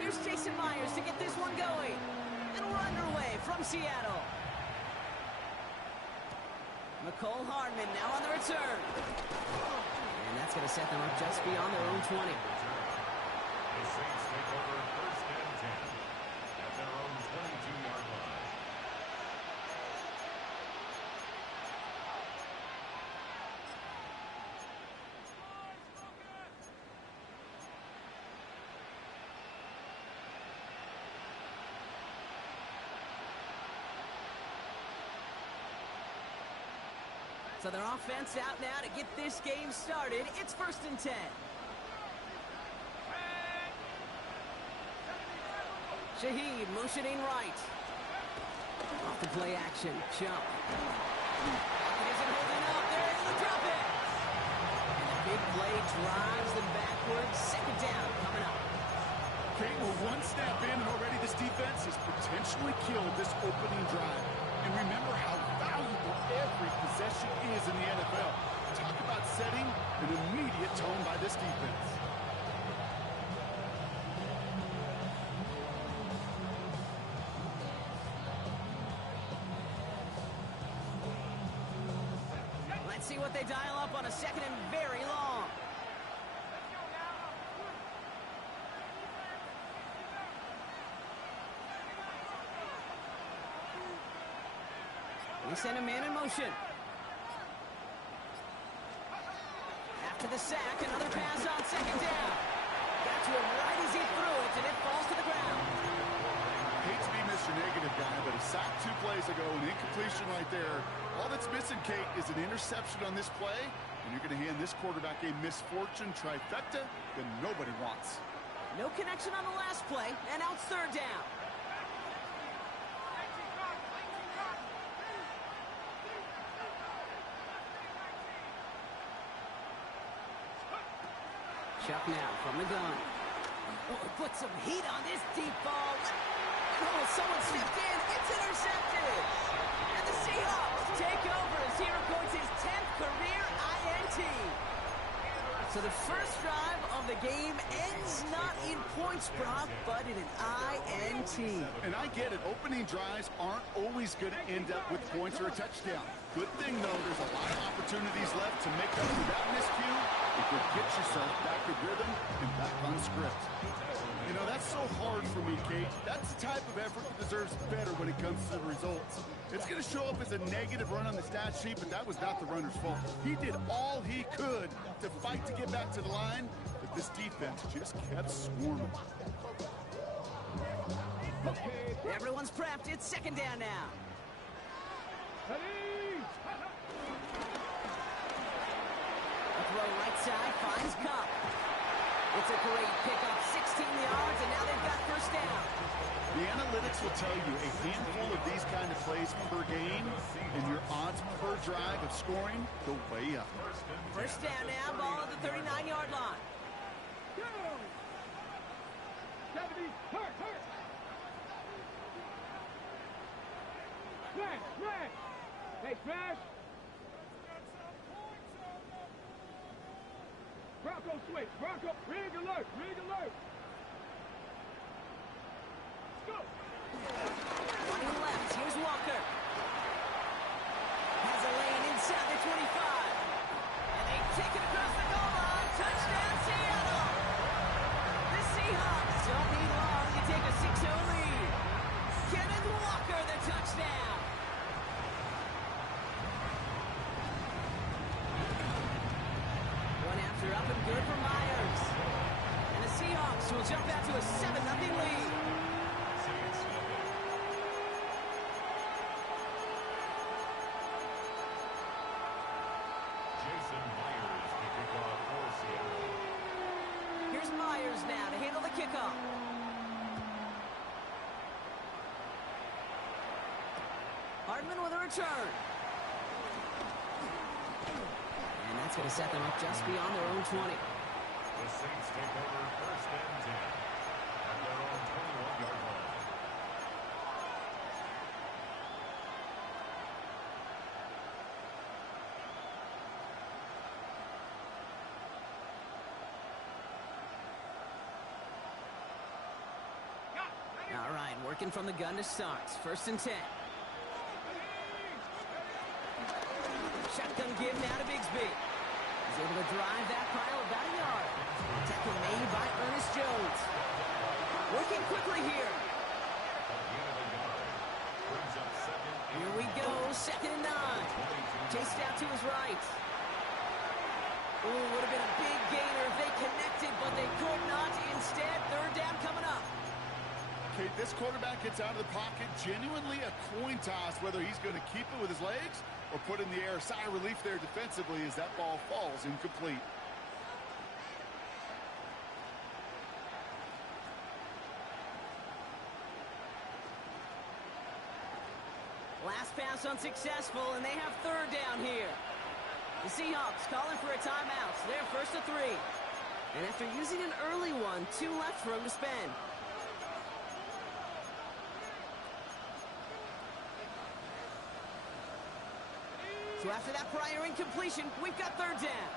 Here's Jason Myers to get this one going. And we're underway from Seattle. McCole Hardman now on the return. And that's going to set them up just beyond their own 20. The Saints take over first and 10 at their own 22-yard line. So their offense out now to get this game started. It's first and 10. Shaheed motioning right. Off the play action. Jump. It isn't holding up. They're able to drop it. And the big play drives them backwards. Second down coming up. Okay, we're one snap in, and already this defense has potentially killed this opening drive. And remember how valuable every possession is in the NFL. Talk about setting an immediate tone by this defense. Let's see what they dial up on a second and very long. We send a man in motion. After the sack, another pass on second down. Got to him right as he threw it, and it falls to the ground. Hate to be Mr. Negative guy, but a sack 2 plays ago, an incompletion right there. All that's missing, Kate, is an interception on this play, and you're going to hand this quarterback a misfortune trifecta that nobody wants. No connection on the last play, and now it's third down. Chuck now from the gun. Oh, put some heat on this deep ball. Oh, someone stepped in. It's intercepted. And the Seahawks take over as he records his 10th career INT. So the first drive of the game ends not in points, Brock, but in an INT. And I get it. Opening drives aren't always going to end up with points or a touchdown. Good thing, though, there's a lot of opportunities left to make up for that miscue. You could get yourself back in rhythm and back on script. You know, that's so hard for me, Kate. That's the type of effort that deserves better when it comes to the results. It's going to show up as a negative run on the stat sheet, but that was not the runner's fault. He did all he could to fight to get back to the line, but this defense just kept swarming. Everyone's prepped. It's second down now. Throw right side, finds Cup. It's a great pickup, 16 yards, and now they've got first down. The analytics will tell you a handful of these kind of plays per game, and your odds per drive of scoring go way up. First down now, ball at the 39-yard line. Smash! Hey, Smash! Bronco switch. Bronco, rig alert. Let's go. Running left, here's Walker. Has a lane inside the 25. And they take it across the goal line. Touchdown, Seattle. The Seahawks don't need long to take a 6-0 lead. Kenneth Walker, the touchdown. Up and good for Myers. And the Seahawks will jump out to a 7-0 lead. Jason Myers to kick off for Seattle. Here's Myers now to handle the kickoff. Hardman with a return. And that's going to set them up just beyond their own 20. The Saints take over first and 10 at their own 21-yard line. Working from the gun to start. 1st and 10. Shotgun give now to Bigsby. He's able to drive that pile about a yard. Tackle made by Ernest Jones. Working quickly here. Here we go, 2nd and 9. Chased out to his right. Ooh, would have been a big gainer if they connected, but they could not. Instead, 3rd down coming up. Okay, this quarterback gets out of the pocket, genuinely a coin toss, whether he's going to keep it with his legs or put in the air. Sigh of relief there defensively as that ball falls incomplete. Last pass unsuccessful, and they have 3rd down here. The Seahawks calling for a timeout. So they're 1st and 3. And after using an early one, 2 left for him to spend. So after that prior incompletion, we've got 3rd down.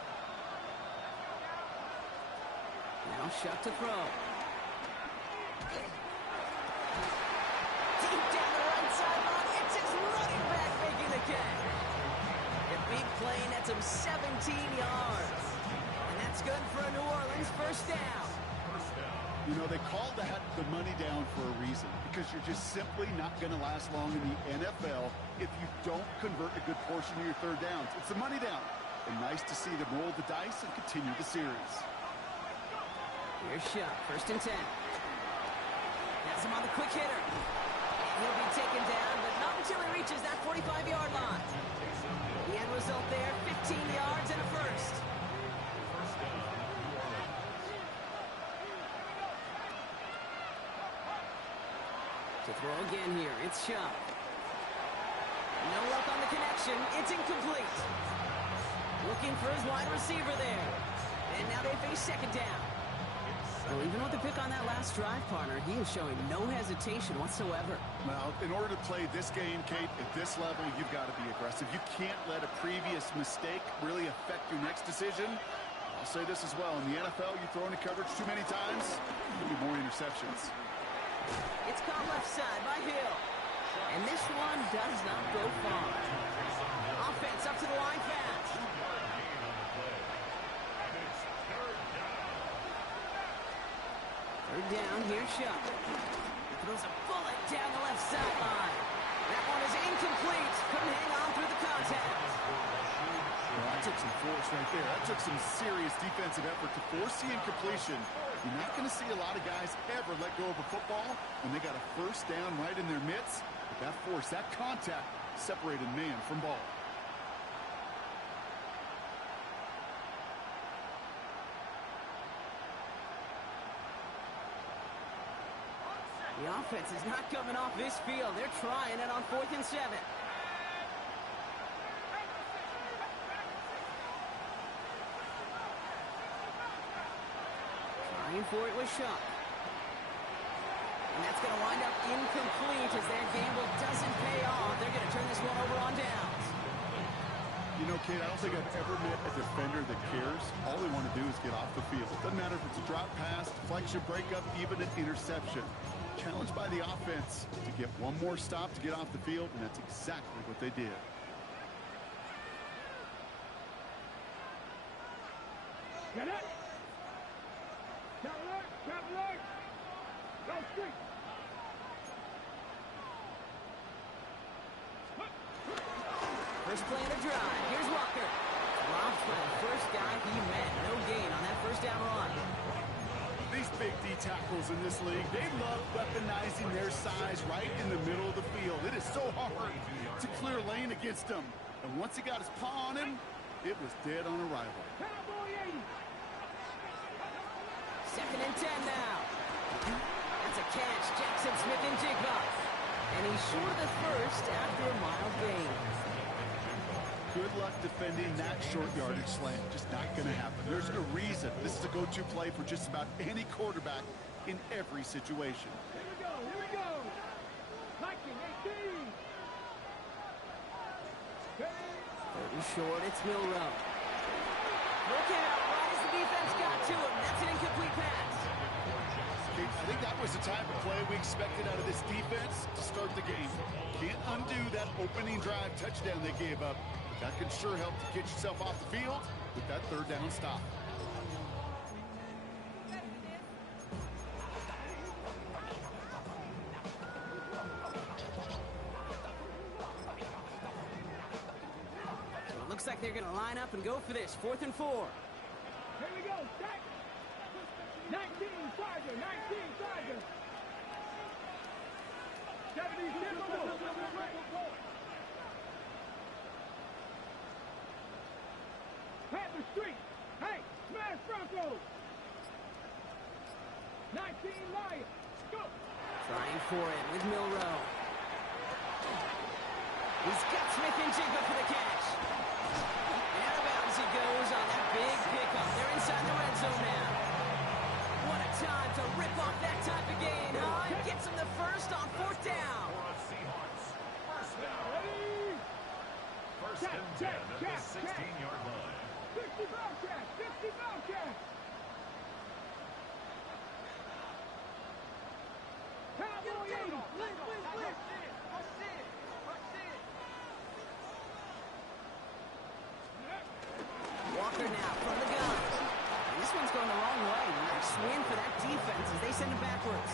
Now Shuck to throw. Deep down the right sideline, it's his running back making the catch. A big play nets him 17 yards. And that's good for a New Orleans 1st down. You know, they call that the money down for a reason, because you're just simply not going to last long in the NFL if you don't convert a good portion of your 3rd downs. It's the money down. And nice to see them roll the dice and continue the series. Here's Shuck, 1st and 10. Has him on the quick hitter. And he'll be taken down, but not until he reaches that 45-yard line. The end result there, 15 yards and a 1st. To throw again here, it's Shuck. No luck on the connection, it's incomplete. Looking for his wide receiver there. And now they face 2nd down. Well, even with the pick on that last drive, partner, he is showing no hesitation whatsoever. Well, in order to play this game, Kate, at this level, you've got to be aggressive. You can't let a previous mistake really affect your next decision. I'll say this as well. In the NFL, you throw into coverage too many times, there'll be more interceptions. It's caught left side by Hill. And this one does not go far. Offense up to the line fast. 3rd down, here's Shuck. Throws a bullet down the left sideline. That one is incomplete. Couldn't hang on through the contact. Well, that took some force right there. That took some serious defensive effort to force the incompletion. You're not going to see a lot of guys ever let go of a football when they got a 1st down right in their midst. But that force, that contact, separated man from ball. The offense is not coming off this field. They're trying it on 4th and 7. Trying for it with Shuck. And that's going to wind up incomplete as their gamble doesn't pay off. They're going to turn this one over on downs. You know, Kate, I don't think I've ever met a defender that cares. All they want to do is get off the field. Doesn't matter if it's a drop pass, deflection, breakup, even an interception. Challenged by the offense to get one more stop to get off the field, and that's exactly what they did. Get it! Cap alert! Go straight! First play of the drive. Here's Walker. Dropped by the first guy he met. No gain on that 1st down run. These big D tackles in this league, they love weaponizing their size right in the middle of the field. It is so hard to clear lane against them. And once he got his paw on him, it was dead on arrival. 2nd and 10 now. That's a catch. Jackson Smith and Jigba. And he's short of the 1st after a mild gain. Good luck defending that short yardage slant. Just not going to happen. There's a reason this is a go-to play for just about any quarterback in every situation. Here we go! Hiking 18! 3rd and short, it's Milrow. Look out, right as the defense got to him. That's an incomplete pass. I think that was the type of play we expected out of this defense to start the game. Can't undo that opening drive touchdown they gave up. But that could sure help to get yourself off the field with that third down stop. So it looks like they're going to line up and go for this. 4th and 4. Here we go, stack. 19, Tiger, 19, Tiger. 76, Panther Street. Hey, smash Broncos. 19, Lions. Go. Trying for it with Milrow. He's got Smith and Jigba for the catch. And out of bounds he goes on that big pickup. They're inside the red zone now. What a time to rip off that type of gain, huh? Gets him the first on 4th down. For the Seahawks. First down. Ready? First and 10 at the 16-yard line. 60 Bobcats, 60 Bobcats. Cowboy 80. Walker now from the gun. And this one's going the wrong way. Nice win for that defense as they send it backwards.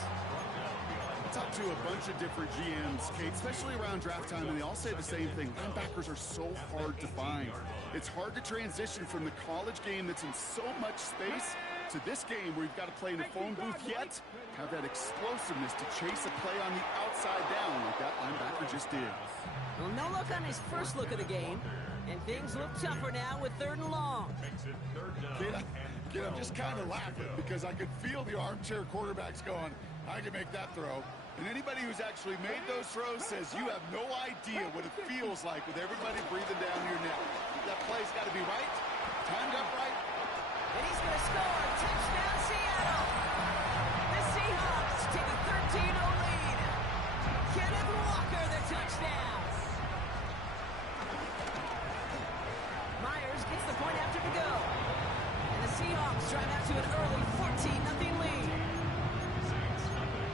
Talked to a bunch of different GMs, Kate, especially around draft time, and they all say the same thing. Linebackers are so hard to find. It's hard to transition from the college game that's in so much space to this game where you've got to play in a phone booth yet have that explosiveness to chase a play on the outside down like that linebacker just did. Well, no look on his first look of the game. And things look tougher now with 3rd and long. Makes it 3rd down. Kid, I'm just kind of laughing because I could feel the armchair quarterbacks going, I can make that throw. And anybody who's actually made those throws says you have no idea what it feels like with everybody breathing down your neck. That play's got to be right, timed up right. And he's going to score. Touchdown, Seattle. The Seahawks take a 13-0 lead. Kenneth Walker, the touchdown. Myers gets the point after to go. And the Seahawks drive out to an early 14-0 lead. Saints nothing.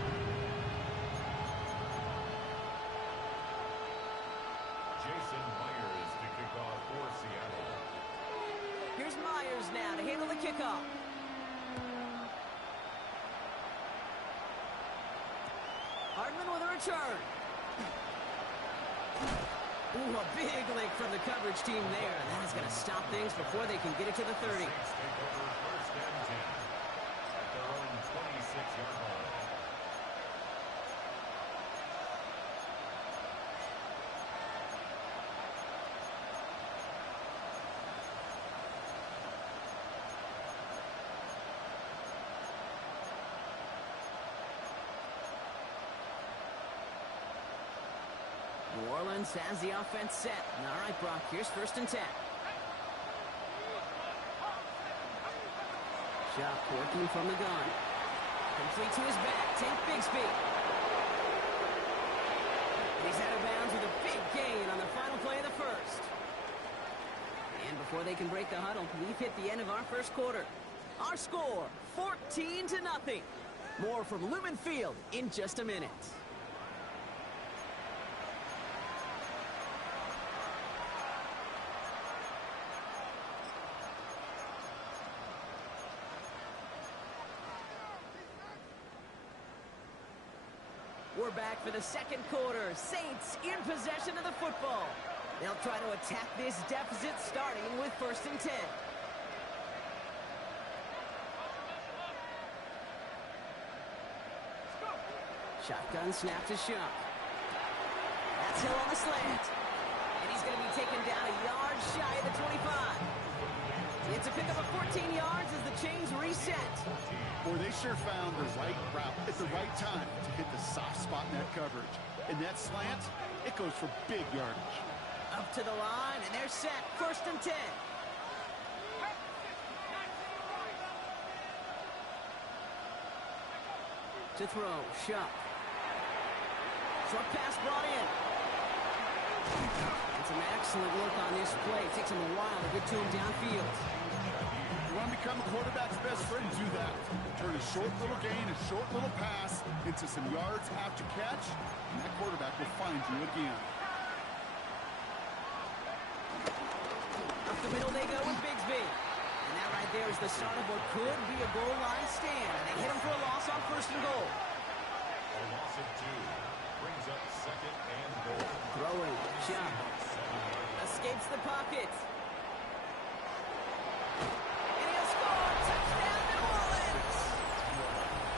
Jason Myers to kick off for Seattle. Here's Myers now to handle the kickoff. Hardman with a return. Ooh, a big lick from the coverage team there. And that is going to stop things before they can get it to the 30. Saints take over first and 10 at their own 26-yard line. New Orleans has the offense set. All right, Brock, here's 1st and 10. Shot working from the gun. Complete to his back. Tank Bigsby. He's out of bounds with a big gain on the final play of the first. And before they can break the huddle, we've hit the end of our first quarter. Our score, 14-0. More from Lumen Field in just a minute. We're back for the second quarter. Saints in possession of the football. They'll try to attack this deficit starting with 1st and 10. Shotgun snap to Shuck. That's Hill on the slant. And he's going to be taken down a yard shy of the 25. It's a pickup of 14 yards as the chains reset. Boy, they sure found the right route at the right time to hit the soft spot in that coverage. And that slant, it goes for big yardage. Up to the line, and they're set. 1st and 10. To throw, Shuck. Short pass brought in. It's an excellent look on this play. It takes him a while to get to him downfield. You want to be become a quarterback's best friend, do that. Turn a short little gain, a short little pass into some yards after catch, and that quarterback will find you again. Up the middle they go with Bigsby. And that right there is the start of what could be a goal line stand. And they hit him for a loss on 1st and goal. A loss of 2 brings up 2nd and goal. Throwing, jump, escapes the pocket. And he'll score, touchdown New Orleans.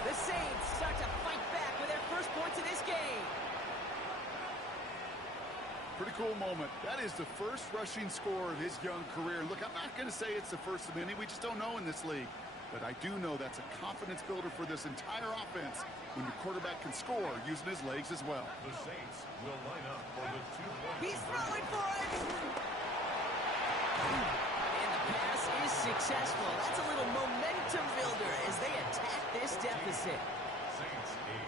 The Saints start to fight back with their first points of this game. Pretty cool moment. That is the first rushing score of his young career. Look, I'm not going to say it's the first of many. We just don't know in this league. But I do know that's a confidence builder for this entire offense when your quarterback can score using his legs as well. The Saints will line up for the 2-point. He's throwing for it. And the pass is successful. That's a little momentum builder as they attack this deficit. Saints 8.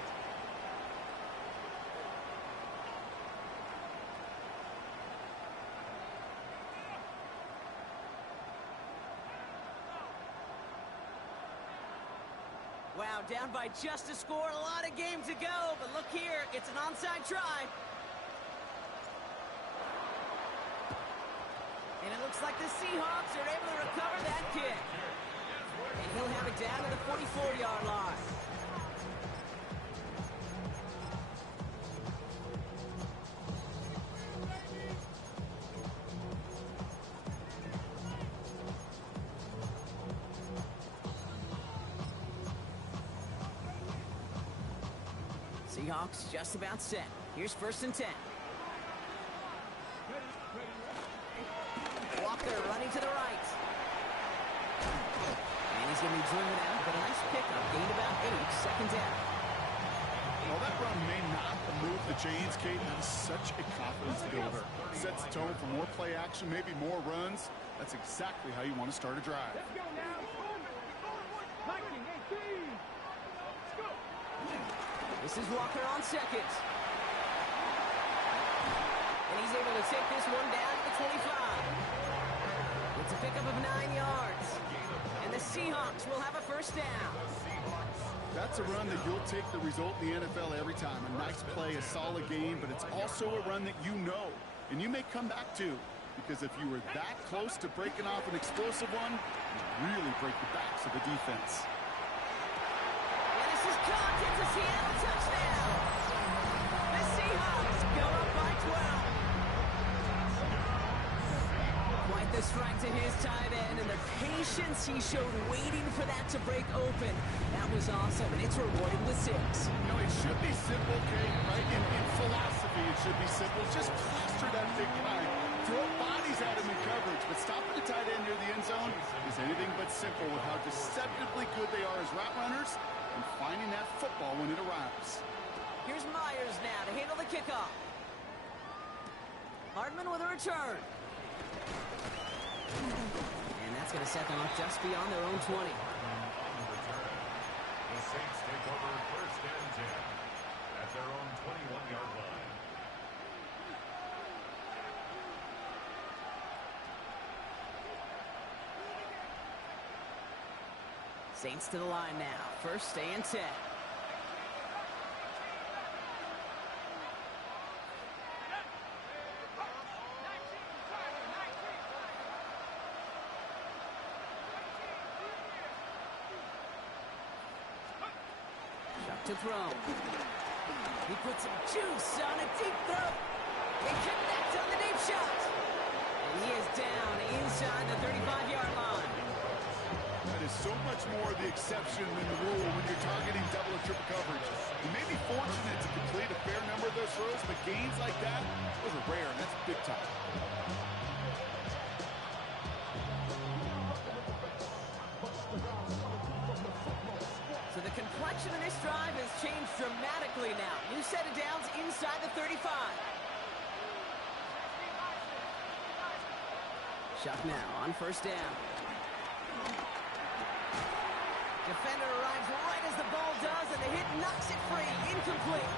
Wow, down by just a score, a lot of game to go, but look here, it's an onside try. And it looks like the Seahawks are able to recover that kick. And he'll have it down to the 44-yard line. Seahawks just about set. Here's 1st and 10. Walker running to the right. And he's going to be driven out, but a nice pickup. Gained about 8, 2nd down. Well, that run may not move the chains, Kate. That is such a confidence builder. Sets the tone for more play action, maybe more runs. That's exactly how you want to start a drive. Let's go now. Viking 18. Let's go. This is Walker on 2nd. And he's able to take this one down to the 25. It's a pickup of 9 yards. And the Seahawks will have a 1st down. That's a run that you'll take the result in the NFL every time. A nice play, a solid game, but it's also a run that you know, and you may come back to, because if you were that close to breaking off an explosive one, you really break the backs of the defense. And this is caught. It's a Seattle touchdown. The Seahawks go up by 12. Quite the strike to his tight end, and the patience he showed waiting for that to break open. That was awesome, and it's rewarded with 6. You know, it should be simple, Kate, right? In philosophy, it should be simple. Just plaster that big guy. Throw bodies at him in coverage, but stopping the tight end near the end zone is anything but simple with how deceptively good they are as route runners and finding that football when it arrives. Here's Myers now to handle the kickoff. Hardman with a return. And that's going to set them up just beyond their own 20. The Saints take over 1st and 10 at their own 21-yard line. Saints to the line now. 1st and 10. To throw. He puts some juice on a deep throw. They connect on the deep shot. And he is down inside the 35-yard line. That is so much more the exception than the rule when you're targeting double or triple coverage. You may be fortunate to complete a fair number of those throws, but gains like that, those are rare, and that's big time. So the complexion of this drive has changed dramatically now. New set of downs inside the 35. Shot now on 1st down. Defender arrives right as the ball does, and the hit knocks it free. Incomplete.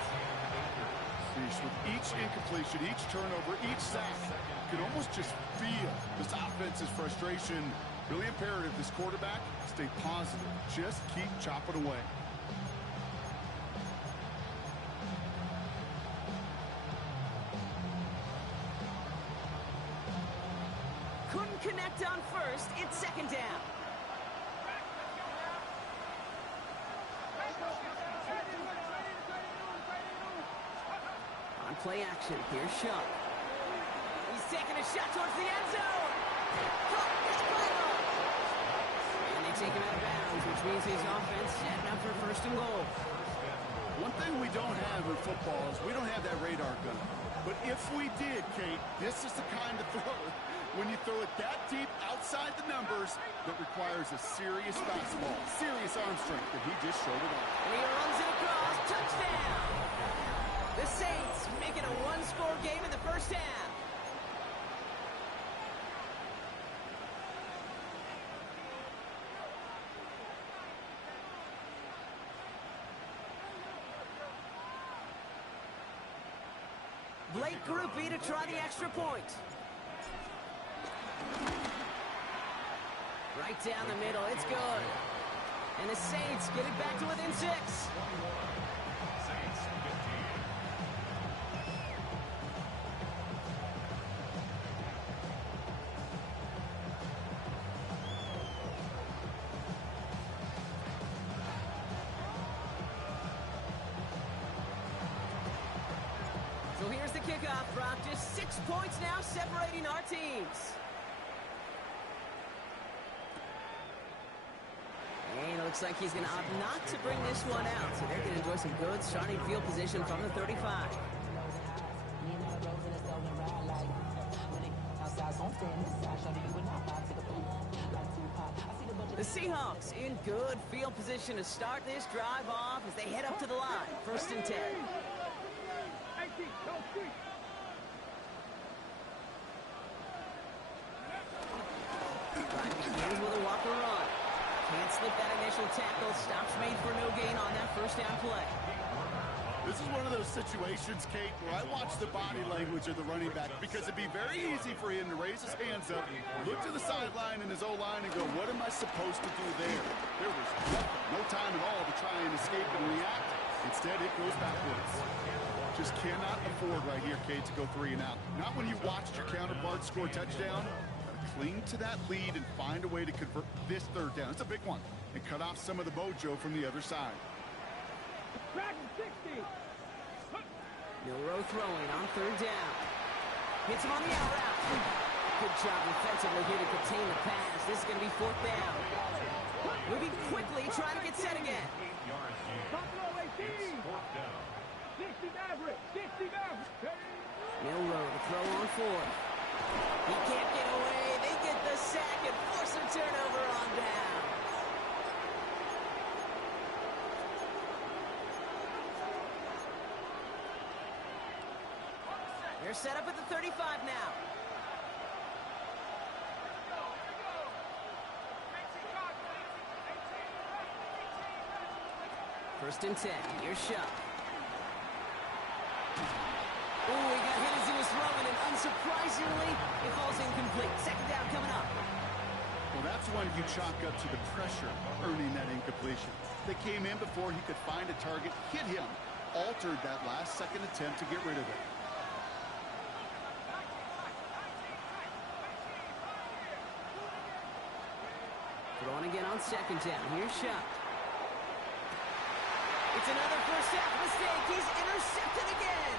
With each incompletion, each turnover, each sack, you can almost just feel this offense's frustration Really imperative this quarterback stay positive. Just keep chopping away. Couldn't connect on first. It's second down. On play action, here's Shuck. He's taking a shot towards the end zone. Caught this final. And they take him out of bounds, which means his offense setting up for first and goal. One thing we don't have in football is we don't have that radar gun. But if we did, Kate, this is the kind of throw when you throw it that deep outside the numbers that requires a serious fastball, serious arm strength, and he just showed it off. And he runs it across. Touchdown. The Saints make it a one-score game in the first half. Blake Group B to try the extra point. Right down the middle, it's good. And the Saints get it back to within 6. Saints 15. So here's the kickoff, Brock. Just 6 points now separating our teams. And it looks like he's going to opt not to bring this one out. So they're going to enjoy some good starting field position from the 35. The Seahawks in good field position to start this drive off as they head up to the line. First and 10. Drive begins with a walker run. Can't slip that initial tackle. Stops made for no gain on that first down play. This is one of those situations, Kate, where I watch the body language of the running back because it'd be very easy for him to raise his hands up, look to the sideline in his O-line and go, what am I supposed to do there? There was no time at all to try and escape and react. Instead, it goes backwards. Just cannot afford right here, Kate, to go 3 and out. Not when you watched your counterpart score a touchdown. Cling to that lead and find a way to convert this third down. It's a big one. And cut off some of the mojo from the other side. Milroe throwing on third down. Hits him on the out route. Good job defensively here to contain the pass. This is going to be fourth down. Moving quickly, trying to get set again. 8-yard gain. It's fourth down. Milroe to throw on fourth. He can't get away. They get the sack and force a turnover on down. They're set up at the 35 now. First and 10. Here's Shuck. Oh, he got hit as he was throwing, and unsurprisingly, it falls incomplete. Second down coming up. Well, that's one you chalk up to the pressure earning that incompletion. They came in before he could find a target, hit him, altered that last second attempt to get rid of it. Throwing again on second down. Here's Shuck. It's another first half mistake. He's intercepted again.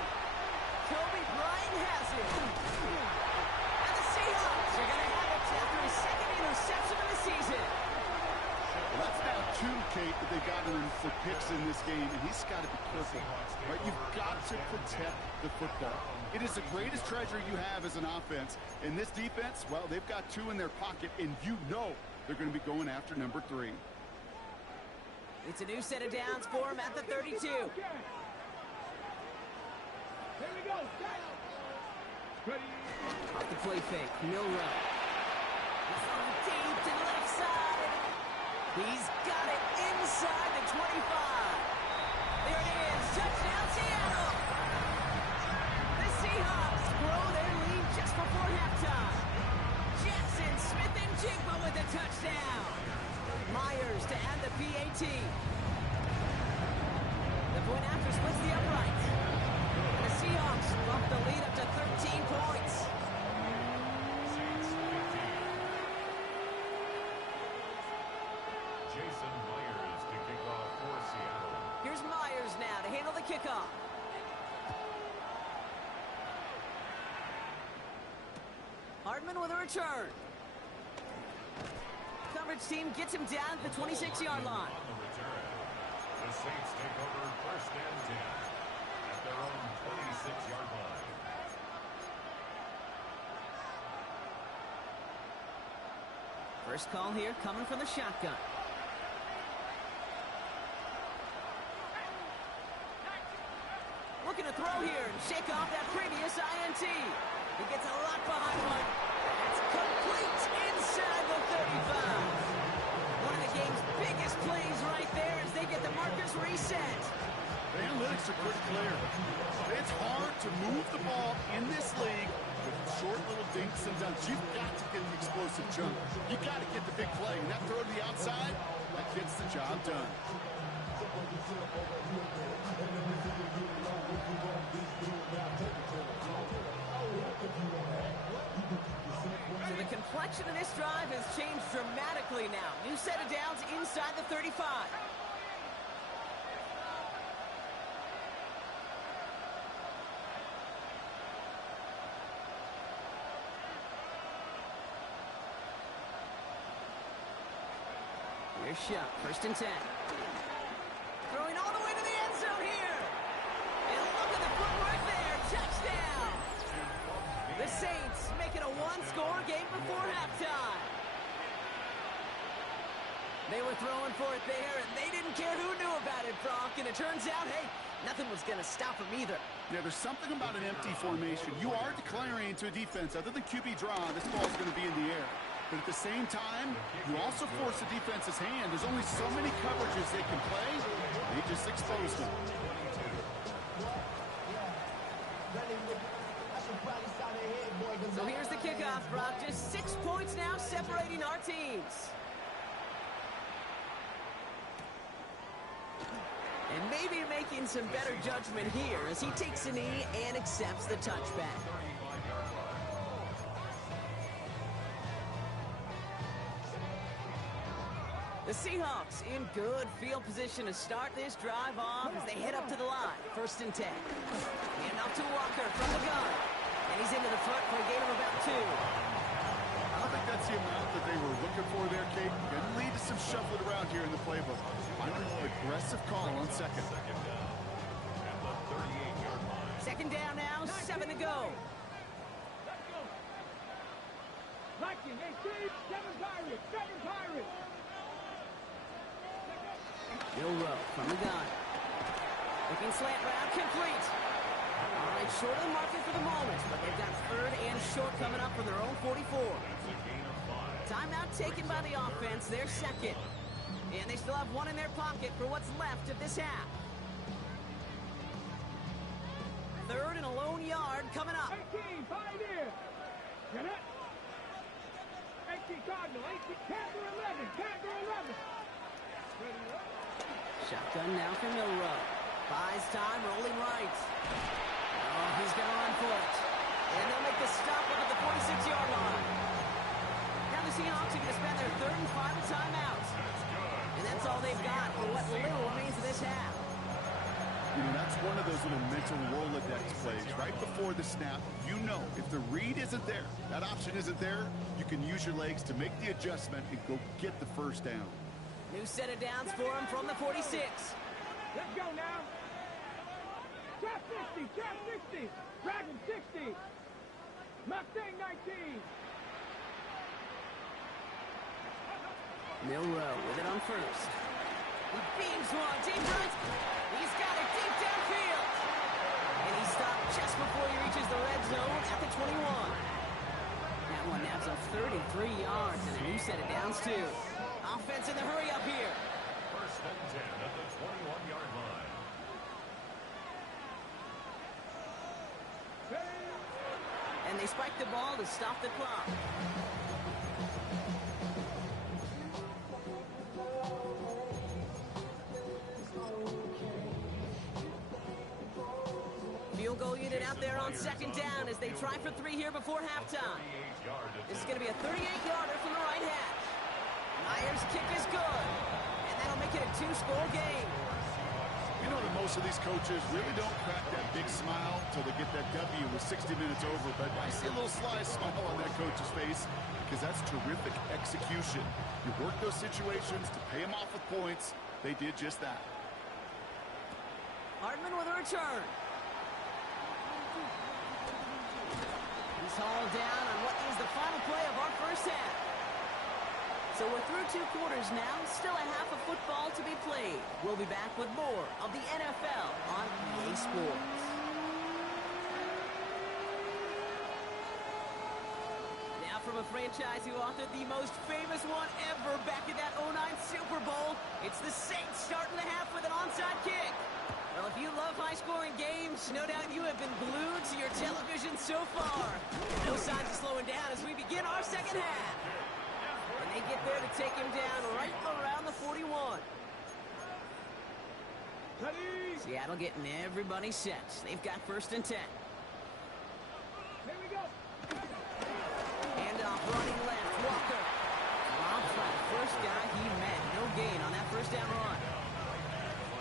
Kobe Bryant has it. And the Seahawks are going to have it after his second interception of the season. Well, that's now 2, Kate, that they got him for picks in this game, and he's got to be careful. Right? You've got to protect the football. It is the greatest treasure you have as an offense. And this defense, well, they've got 2 in their pocket, and you know they're going to be going after number 3. It's a new set of downs for him at the 32. Here we go. Ready. Off the play fake, Milroe. He's on deep to the left side. He's got it inside the 25. There it is. Touchdown, Seattle. The Seahawks grow their lead just before halftime. Jackson Smith and Jigba with the touchdown. kickoff. Hardman with a return. Coverage team gets him down at the 26-yard line. On the return, the Saints take over first and 10 at their own 26-yard line. First call here coming from the shotgun. Looking to throw here and shake off that previous INT. He gets a lot behind one. It's complete inside the 35. One of the game's biggest plays right there as they get the markers reset. The analytics are pretty clear. It's hard to move the ball in this league with short little dinks and dunks. You've got to get the explosive jump. You've got to get the big play. And that throw to the outside, that gets the job done. So the complexion of this drive has changed dramatically now. New set of downs inside the 35. Here's shot, first and 10. Throwing all the way to the end zone here. And look at the footwork there, touchdown. The Saints make it a one-score game before halftime. They were throwing for it there, and they didn't care who knew about it, Brock. And it turns out, hey, nothing was going to stop them either. Yeah, there's something about an empty formation. You are declaring to a defense, other than QB draw, this ball's going to be in the air. But at the same time, you also force the defense's hand. There's only so many coverages they can play. They just expose them. So here's the kickoff, Brock. Just 6 points now separating our teams. And maybe making some better judgment here as he takes a knee and accepts the touchback. The Seahawks in good field position to start this drive off as they head up to the line. First and 10. And off to Walker from the gun. And he's into the front for a gain of about 2. I don't think that's the amount that they were looking for there, Kate. Going to lead to some shuffling around here in the playbook. Find an aggressive call on second. Second down now, 7 to go. Blocking, 18, 7 Pirates, 7 Pirates. Bill Rowe from the gun. Looking slant route, complete. All right, short of the market for the moment, but they've got third and short coming up from their own 44. Timeout taken by the offense, their second. And they still have one in their pocket for what's left of this half. Third and a lone yard coming up. 18, Pioneer. Get it? 18, Cardinal, 18, Panther 11, Panther 11. Shotgun now for Milrow. Buys time, rolling right. Oh, he's going to run for it. And they'll make the stop up at the 46-yard line. Now the Seahawks are going to spend their third and final timeout. And that's all they've got for what little remains of this half. You know, that's one of those little mental Rolodex plays. Right before the snap, you know if the read isn't there, that option isn't there, you can use your legs to make the adjustment and go get the first down. New set of downs for him from the 46. Let's go now. Trap 60, trap 60. Dragon 60. Mustang 19. Milrow with it on first. He beams one, deep right. He's got it deep downfield. And he stopped just before he reaches the red zone at the 21. That one nabs up 33 yards and a new set of downs too. Offense in the hurry up here. First and 10 at the 21-yard line. And they spike the ball to stop the clock. Field goal unit out there on second down as they try for 3 here before halftime. This is going to be a 38-yarder from the right hash. Myers' kick is good, and that'll make it a 2-score game. You know, the most Most of these coaches really don't crack that big smile till they get that W with 60 minutes over, but I see a little sly smile on that coach's face because that's terrific execution. You work those situations to pay them off with points. They did just that. Hartman with a return. He's hauled down on what is the final play of our first half. So we're through 2 quarters now, still a half of football to be played. We'll be back with more of the NFL on EA Sports. Now from a franchise who authored the most famous one ever back in that 09 Super Bowl, it's the Saints starting the half with an onside kick. Well, if you love high-scoring games, no doubt you have been glued to your television so far. No signs of slowing down as we begin our second half. And they get there to take him down right around the 41. Ready? Seattle getting everybody set. They've got 1st and 10. Here we go. Handoff running left. Walker. Drops by the first guy he met. No gain on that first down run.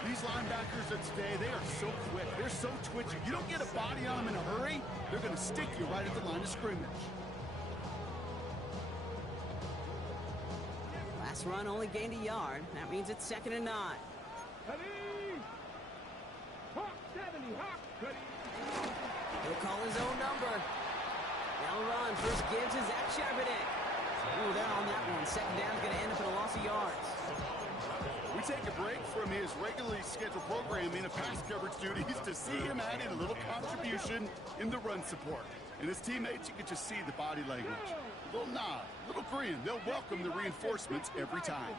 These linebackers of today, they are so quick. They're so twitchy. You don't get a body on them in a hurry, they're going to stick you right at the line of scrimmage. Last run only gained a yard. That means it's 2nd and 9. Ready? Hawk 70, Hawk. Ready? He'll call his own number. They'll run. First gives to Zach Charbonnet. Ooh, they're on that one. 2nd down's going to end up in a loss of yards. We take a break from his regularly scheduled programming of pass coverage duties to see him add in a little contribution in the run support. And his teammates, you can just see the body language. A little nod, a little grin. They'll welcome the reinforcements every time.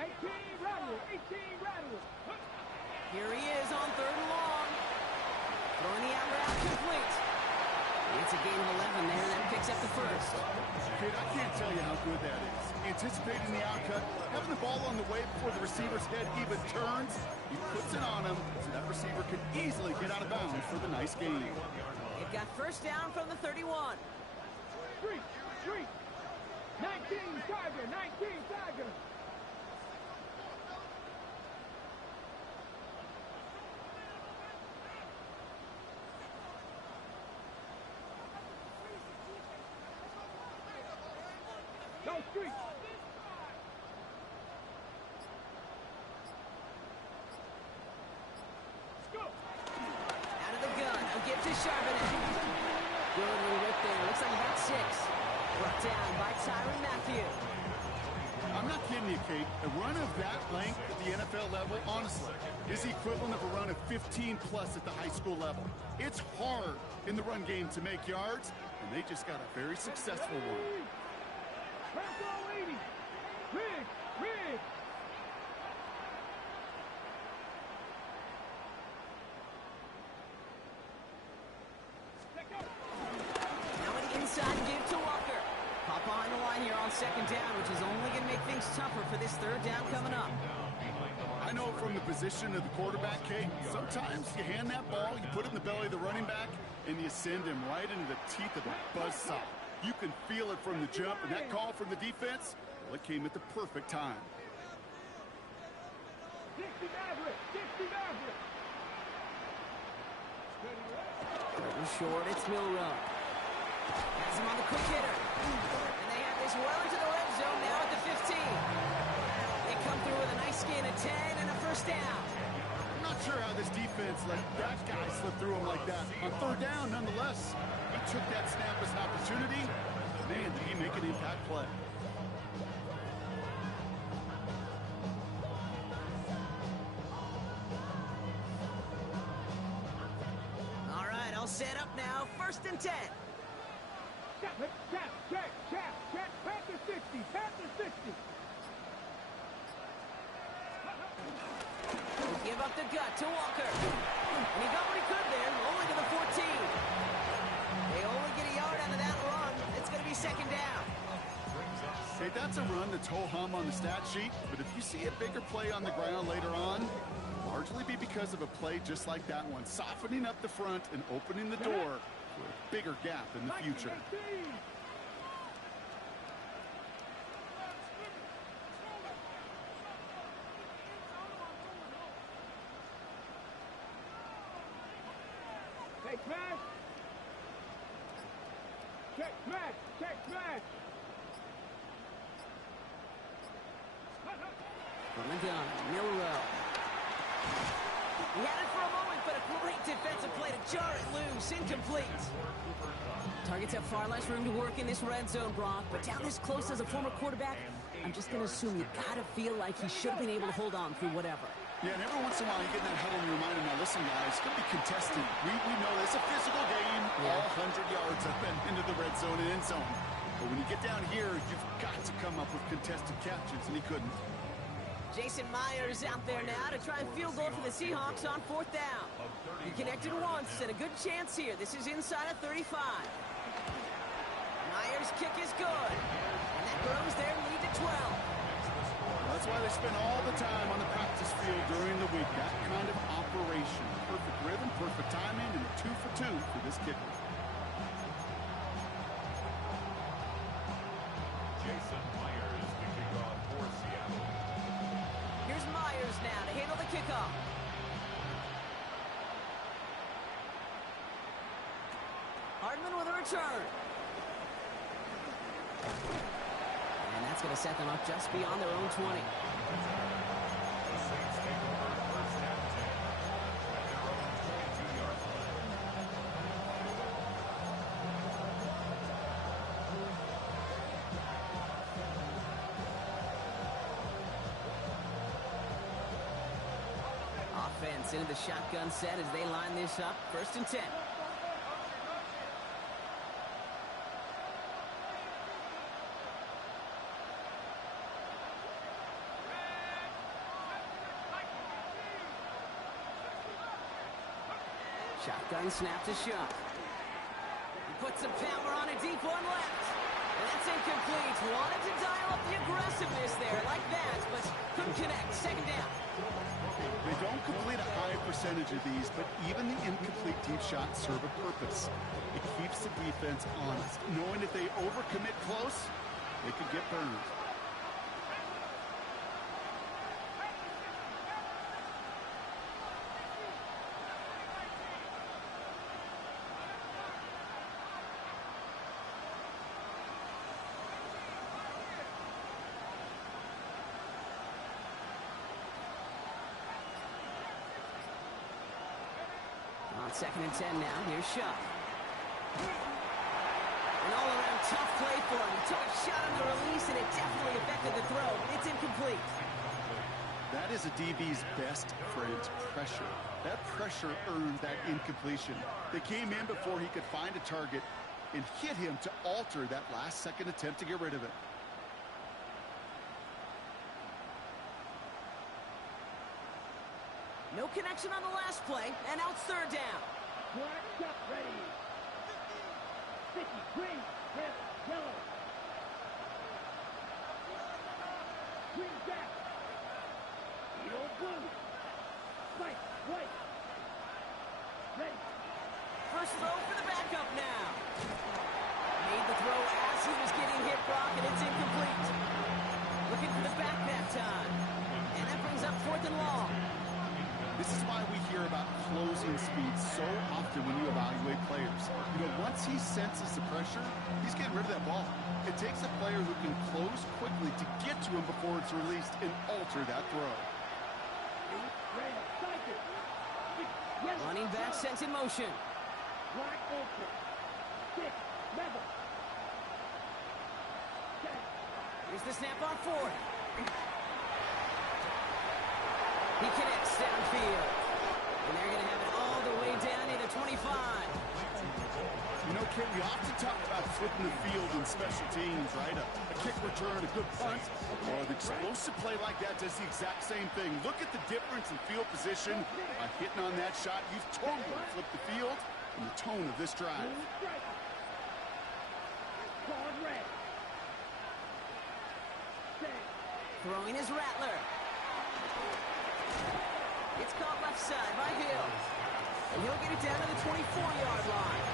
18 rattle, 18 rattle. Here he is on 3rd and long. Throwing the out route complete. It's a gain of 11 there. That picks up the first. Kid, I can't tell you how good that is. Anticipating the outcut, having the ball on the way before the receiver's head even turns, he puts it on him so that receiver can easily get out of bounds for the nice gain. They've got 1st down from the 31. Street, street. 19 Tiger, 19 Tiger. Go street. Go. Out of the gun. He'll give to Charbonnet. Good little whip there. Looks like about 6. Brought down by Tyrann Mathieu. I'm not kidding you, Kate. A run of that length at the NFL level, honestly, is the equivalent of a run of 15-plus at the high school level. It's hard in the run game to make yards, and they just got a very successful one. Franco 80. Rig, rig. Let go. Now an inside give to Walker. Pop behind the line here on 2nd down, which is only going to make things tougher for this 3rd down coming up. I know from the position of the quarterback, Kate, sometimes you hand that ball, you put it in the belly of the running back, and you send him right into the teeth of a buzzsaw. You can feel it from the jump, and that call from the defense, well, it came at the perfect time. 60 Maverick, 60 Maverick. Little short, it's Milrow. Has him on the quick hitter. And they have this well into the red zone now at the 15. They come through with a nice gain of 10 and a 1st down. I'm not sure how this defense let that guy slip through him like that. On 3rd down, nonetheless, he took that snap as an opportunity. Man, did he make an impact play. All right, all set up now. 1st and 10. Check. Panther 60, Panther 60. Give up the gut to Walker. And he got what he could there, only to the 14. They only get a yard out of that run. It's going to be 2nd down. Hey, that's a run that's ho-hum on the stat sheet, but if you see a bigger play on the ground later on, it'll largely be because of a play just like that one, softening up the front and opening the door for a bigger gap in the future. Check smash. Check smash. Check smash. From the gun, Milrow. He had it for a moment, but a great defensive play to jar it loose. Incomplete. Targets have far less room to work in this red zone, Brock, but down this close as a former quarterback, I'm just going to assume you got to feel like he should have been able to hold on through whatever. Yeah, and every once in a while you get in that huddle and you remind him, now listen, guys, it's going to be contested. We know it's a physical game, all 100 yards up and into the red zone and end zone. But when you get down here, you've got to come up with contested catches, and he couldn't. Jason Myers out there now to try and field goal for the Seahawks on 4th down. He connected once, and a good chance here. This is inside of 35. Myers' kick is good, and that grows their lead to 12. That's why they spend all the time on the practice field during the week. That kind of operation. Perfect rhythm, perfect timing, and a 2 for 2 for this kicker. Jason Myers, the kickoff for Seattle. Here's Myers now to handle the kickoff. Hardman with a return. And that's going to set them up just beyond their own 20. The Saints take over first and 10 at their own 22-yard line. Offense into the shotgun set as they line this up. 1st and 10. Shotgun snap to Shuck. He puts some power on a deep one left. And that's incomplete. Wanted to dial up the aggressiveness there like that, but couldn't connect. 2nd down. They don't complete a high percentage of these, but even the incomplete deep shots serve a purpose. It keeps the defense honest, knowing if they overcommit close, they could get burned. On 2nd and 10 now, here's Shuck. An all-around tough play for him. He took a shot on the release, and it definitely affected the throw. It's incomplete. That is a DB's best friend, pressure. That pressure earned that incompletion. They came in before he could find a target and hit him to alter that last-second attempt to get rid of it. No connection on the last play, and now it's 3rd down. Black up ready. Sticky, green, red, yellow. Green back. Yellow blue. White, white. Ready. First throw for the backup now. Made the throw as he was getting hit, Brock, and it's incomplete. Looking for the back that time. And that brings up 4th and long. This is why we hear about closing speed so often when you evaluate players. You know, once he senses the pressure, he's getting rid of that ball. It takes a player who can close quickly to get to him before it's released and alter that throw. Running back sent in motion. Black open. 6, level. Here's the snap on 4th. He connects downfield. And they're going to have it all the way down into 25. You know, Kit, we often talk about flipping the field in special teams, right? A kick return, a good punt, or an explosive play like that does the exact same thing. Look at the difference in field position. By hitting on that shot, you've totally flipped the field and the tone of this drive. Throwing his Rattler. It's caught left side by Hill. And he'll get it down to the 24-yard line.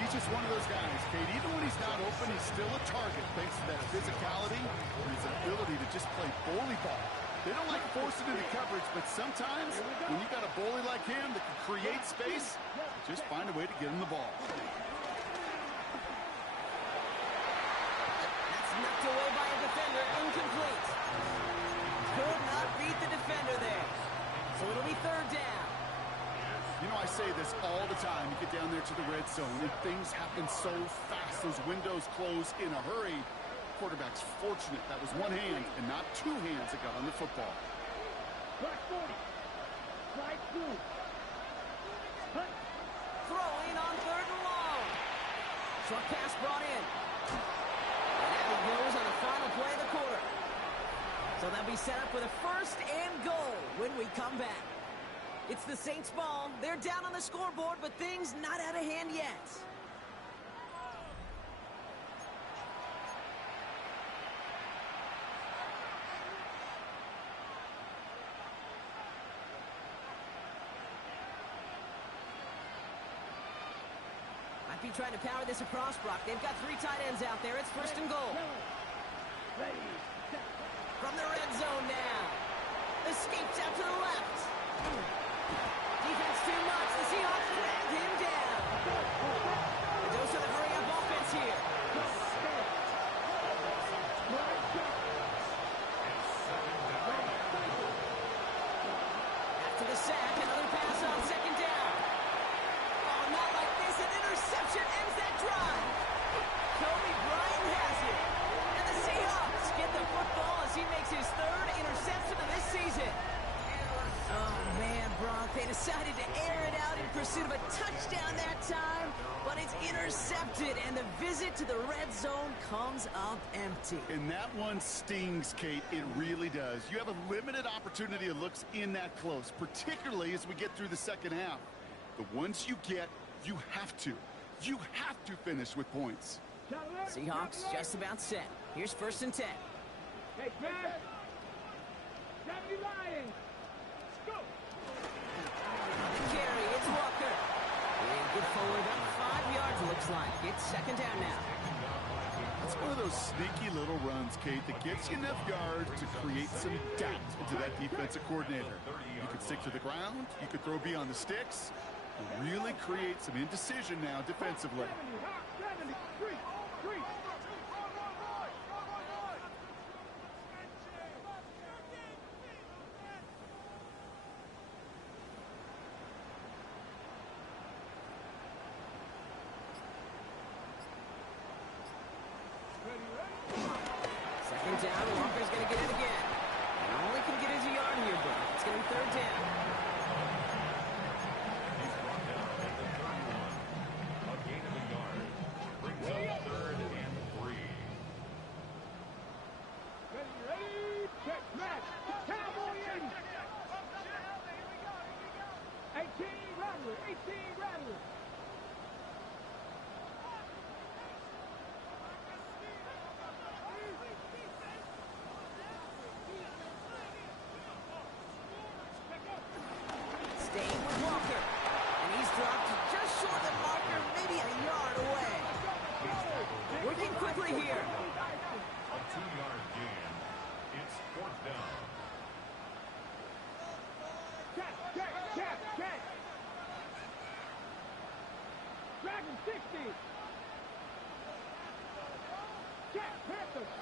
He's just one of those guys, Kate. Even when he's not open, he's still a target thanks to that physicality and his ability to just play bully ball. They don't like a force it into coverage, but sometimes when you got a bully like him that can create space, just find a way to get him the ball. That's knocked away by a defender, incomplete. Could not beat the defender there. So it'll be third down. You know, I say this all the time. You get down there to the red zone, and things happen so fast. Those windows close in a hurry. Quarterback's fortunate that was one hand and not two hands that got on the football. Black 40. Strike through. Hunt. Throwing on third and long. Short pass brought in. And out he goes on the final play of the quarter. So they'll be set up with a first and goal when we come back. It's the Saints ball. They're down on the scoreboard, but things not out of hand yet. Might be trying to power this across, Brock. They've got three tight ends out there. It's first and goal. From the red zone now. Escapes out to the left. Defense too much. The Seahawks dragged him down. The dose of the hurry-up offense here. After the sack, another pass on second down. Oh, not like this. An interception ends that drive. Kobe Bryant has it. And the Seahawks get the football as he makes his third interception of this season. Oh, man, Brock, they decided to air it out in pursuit of a touchdown that time, but it's intercepted, and the visit to the red zone comes up empty. And that one stings, Kate. It really does. You have a limited opportunity of looks in that close, particularly as we get through the second half. The ones you get, you have to finish with points. Seahawks just about set. Here's first and 10. Hey, pass. 70 Lions. Go. Carry, it's Walker. And good forward, about 5 yards, looks like. It's second down now. It's one of those sneaky little runs, Kate, that gets you enough yards to create some doubt into that defensive coordinator. You could stick to the ground. You could throw beyond the sticks. You really create some indecision now defensively. 70, 3. Second down, Walker's going to get it again. And only can get his yard here, but it's going to be third down. He's brought down at the 31. A gain of a yard. Brings up third and 3. Ready, check, match. Cowboy in. 18 Rattler, 18 Rattler. Staying with Walker. And he's dropped just short of the marker, maybe a yard away. Working quickly here. A 2-yard gain. It's fourth down. Check. Dragon 60. Check, Panthers.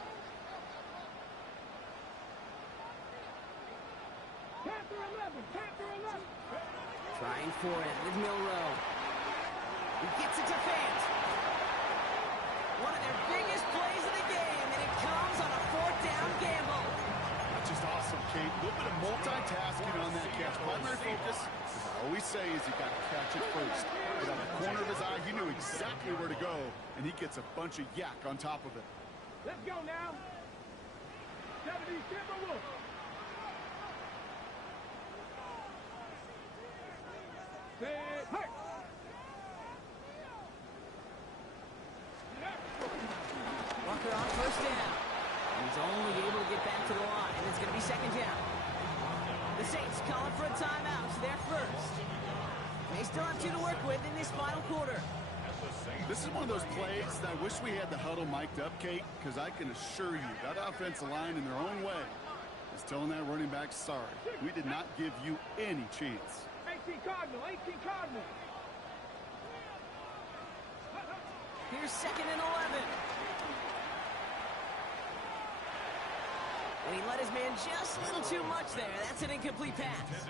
Panther 11. Trying for it with Milrow. He gets it to Fant. One of their biggest plays of the game, and it comes on a fourth down gamble. That's just awesome, Kate. A little bit of multitasking on that catch. Primary focus, as I always say, is you got to catch it first. But out of the corner of his eye, he knew exactly where to go, and he gets a bunch of yak on top of it. Let's go now. 70 Timberwolves. Set, hey. Walker on first down. He's only able to get back to the line, and it's going to be second down. The Saints calling for a timeout. They're first. They still have 2 to work with in this final quarter. This is one of those plays that I wish we had the huddle mic'd up, Kate, because I can assure you that offensive line in their own way Just telling that running back, sorry, we did not give you any chance. 18 Cardinal, 18 Cardinal. Here's 2nd and 11. And he let his man just a little too much there. That's an incomplete pass.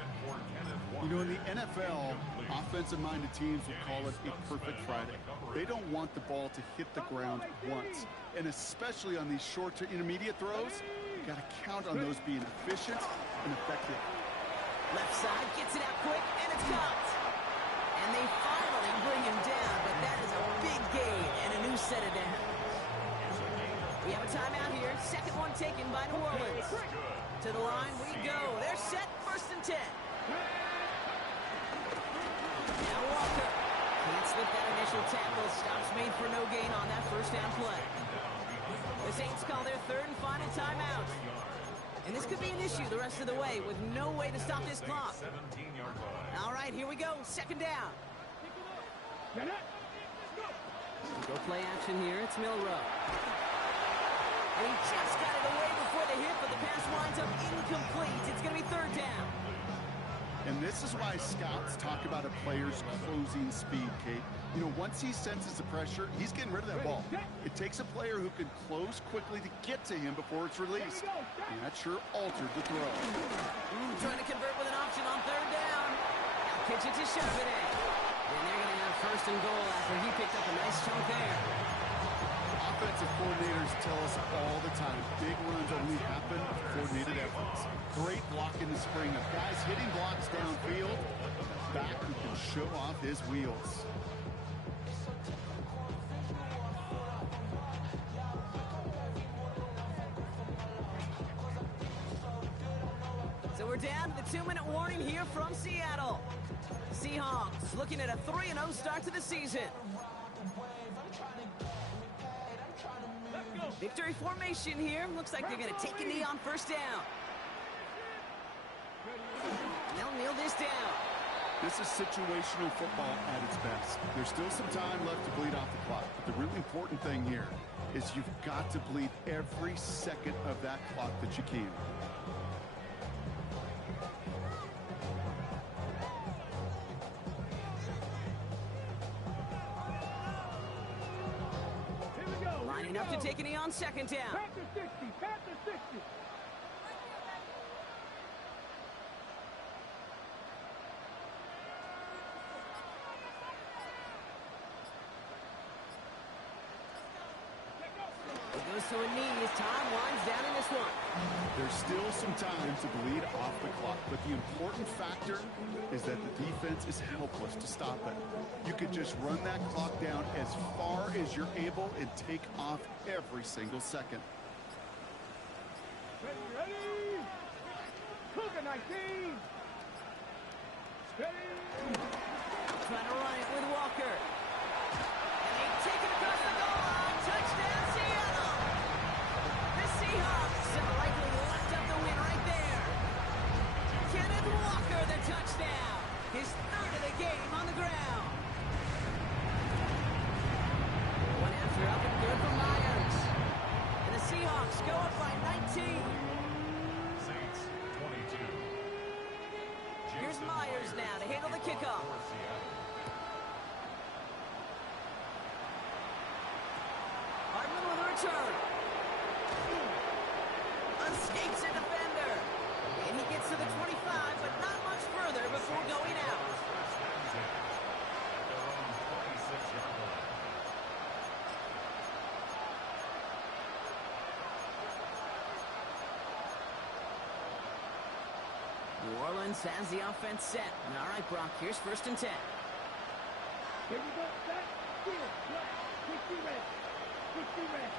You know, in the NFL, offensive-minded teams will call it a perfect Friday. They don't want the ball to hit the ground once. And especially on these short to intermediate throws, you got to count on those being efficient and effective. Left side gets it out quick, and it's caught. And they finally bring him down, but that is a big gain and a new set of downs. We have a timeout here. 2nd one taken by New Orleans. To the line we go. They're set, 1st and 10. Now Walker. Can't slip that initial tackle. Stops made for no gain on that 1st down play. The Saints call their 3rd and final timeout. And this could be an issue the rest of the way with no way to stop this clock. All right, here we go. 2nd down. Go play action here. It's Milrow. And he just got it away before the hit, but the pass winds up incomplete. It's going to be 3rd down. And this is why scouts talk about a player's closing speed, Kate. You know, once he senses the pressure, he's getting rid of that ball. It takes a player who can close quickly to get to him before it's released. And that sure altered the throw. Trying to convert with an option on 3rd down. Now pitch it to Charbonnet. And they're going to have 1st and goal after he picked up a nice chunk there. Offensive coordinators tell us all the time, big runs only happen with coordinated efforts. Great block in the spring of guys hitting blocks downfield, a back who can show off his wheels. So we're down to the 2-minute warning here from Seattle. Seahawks looking at a 3-0 start to the season. Victory formation here. Looks like they're going to take a knee on 1st down. And they'll kneel this down. This is situational football at its best. There's still some time left to bleed off the clock. But the really important thing here is you've got to bleed every second of that clock that you can. Lining up to take a knee on 2nd down. Panther 60, Panther 60. It goes to a knee as time winds down in this one. There's still some time to bleed off the clock, but the important factor is that the defense is helpless to stop it. You could just run that clock down as far as you're able and take off every single second. Ready? Cougar 19. Ready? Trying to run it with Walker. And they take it across the goal line. Touchdown, Seattle. The Seahawks have likely locked up the win right there. Kenneth Walker, the touchdown. His 3rd of the game on the ground. One after up and good for Myers. And the Seahawks go up by 19. Saints 22. Here's Myers now to handle the kickoff. Hardman with a return. Escapes a defender. And he gets to the 25, but not much further before going out. New Orleans has the offense set. All right, Brock, here's 1st and 10. Here we go. Set. Field. Left. 60 red. 60 red.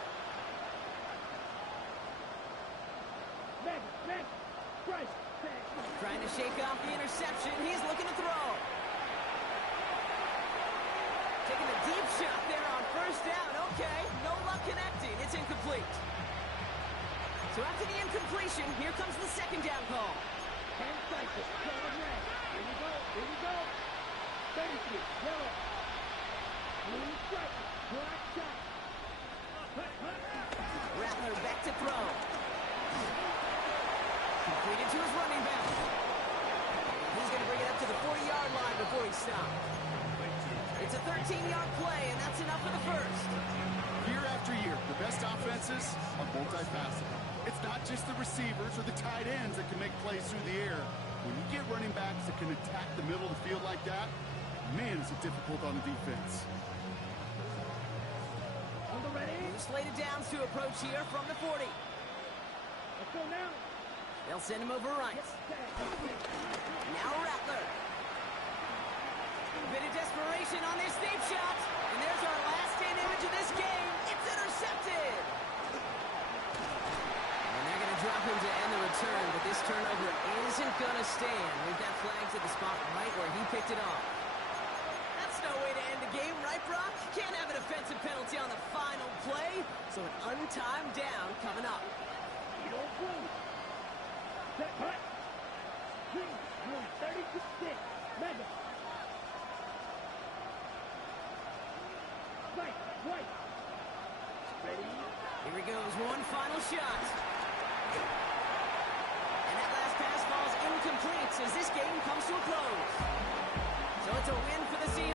Left. Right. Trying to shake off the interception. He's looking to throw. Taking a deep shot there on 1st down. Okay, no luck connecting. It's incomplete. So after the incompletion, here comes the 2nd down call. Hand cycle. Yellow red. Here we go. 33. Yellow. Blue stripe. Black shot. Rattler back to throw. Completed to his running back. He's going to bring it up to the 40-yard line before he stopped. It's a 13-yard play, and that's enough for the first. Year after year, the best offenses are multifaceted. It's not just the receivers or the tight ends that can make plays through the air. When you get running backs that can attack the middle of the field like that, man, is it difficult on the defense. On the ready. Slated downs to approach here from the 40. Let's go now. They'll send him over right. Now Rattler. A bit of desperation on this deep shot. And there's our last-stand image of this game. It's intercepted. And they're going to drop him to end the return, but this turnover isn't going to stand. We've got flags at the spot right where he picked it off. That's no way to end the game, right, Brock? Can't have an offensive penalty on the final play, so an untimed down coming up. You don't move. Set cut. 3, 30 to 6.